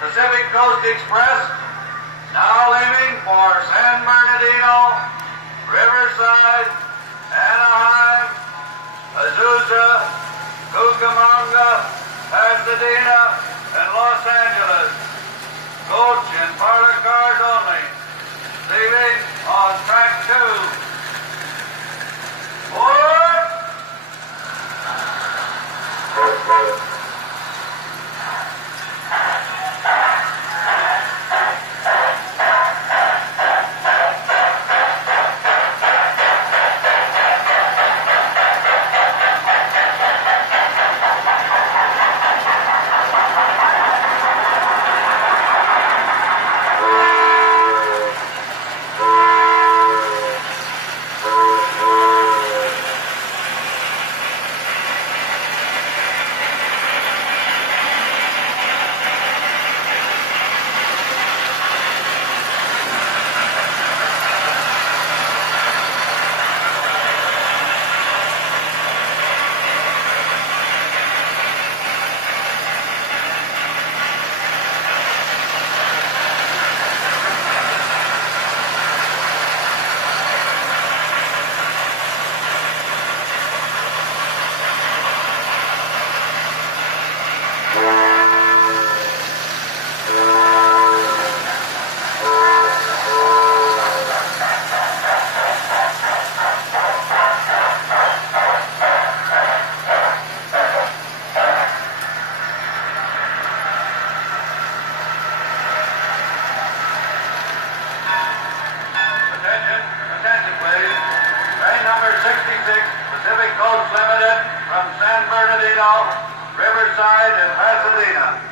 Pacific Coast Express, now leaving for San Bernardino, Riverside, Anaheim, Azusa, Cucamonga, Pasadena, and Los Angeles. Coach and parlor cars only. Leaving on track 2. Pacific Coast Limited from San Bernardino, Riverside, and Pasadena.